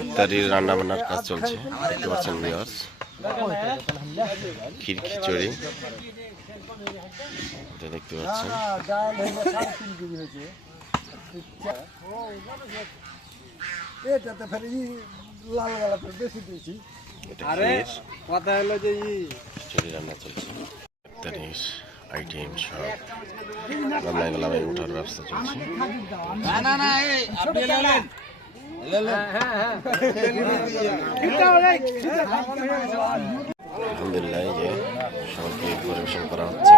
ইফতারির রান্না বান্নার কাজ চলছে। পাচ্ছেন ভিউয়ার্স ক্ষীর খিচুড়ি এটা দেখতে পাচ্ছেন। এটাতে ফের ই লাল গালা করে বেশি দিয়েছি এটা আরে কথা হলো যে ই। খিচুড়ি রান্না চলছে। ইফতারির। আইটেম সব রান্নায় গেলামে ওঠার ব্যবস্থা চলছে। না না না এই আপনি এলেন। আলহামদুলিল্লাহ যে সবাইকে পরিবেশন করা হচ্ছে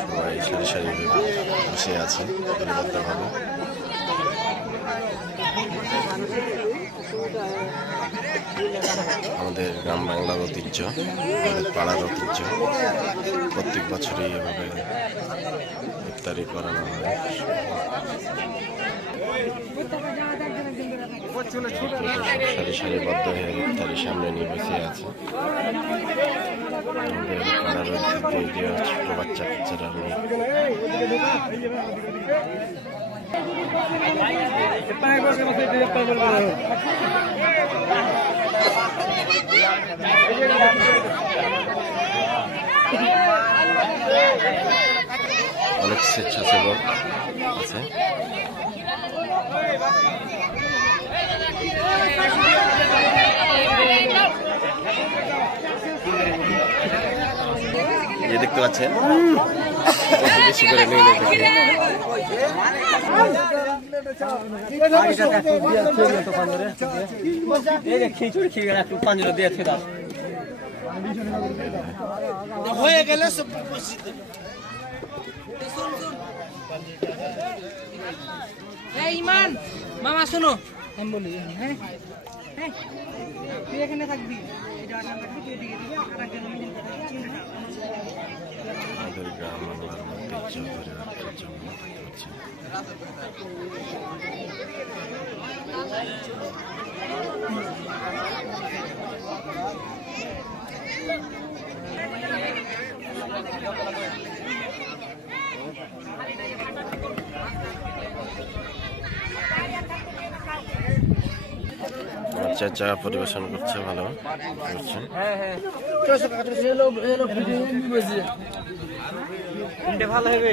সবাই সারি বসে আছে পরিবর্তনভাবে আমাদের গ্রাম বাংলার ঐতিহ্য পাড়ার ঐতিহ্য। প্রত্যেক বছরই এভাবে ইফতারি করানো হয়। সারি সারিবদ্ধ হয়ে ইফতারি সামনে নিয়ে বসে আছে। বাচ্চা কাচ্চারা নিয়ে অনেক স্বেচ্ছাসেবক আছে। যে দেখতে পাচ্ছেন বেশি করে নিয়ে নিয়ে থাকে হয়ে গেলে সব ইমান মামা শোনো। আমি বলি হ্যাঁ? হ্যাঁ? তুই এখানে থাকবি? আমাদের গ্রাম বাংলার ঐতিহ্য ধরে রাখার জন্য দেখতে চাচা পরিবেশন করছে ভালো। করছেন ভালো হবে।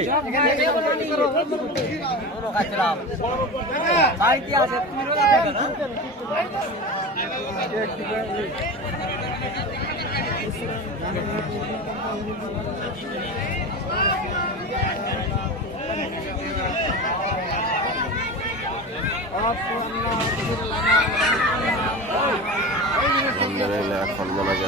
আলহামদুলিল্লাহ এখন মোনাজাত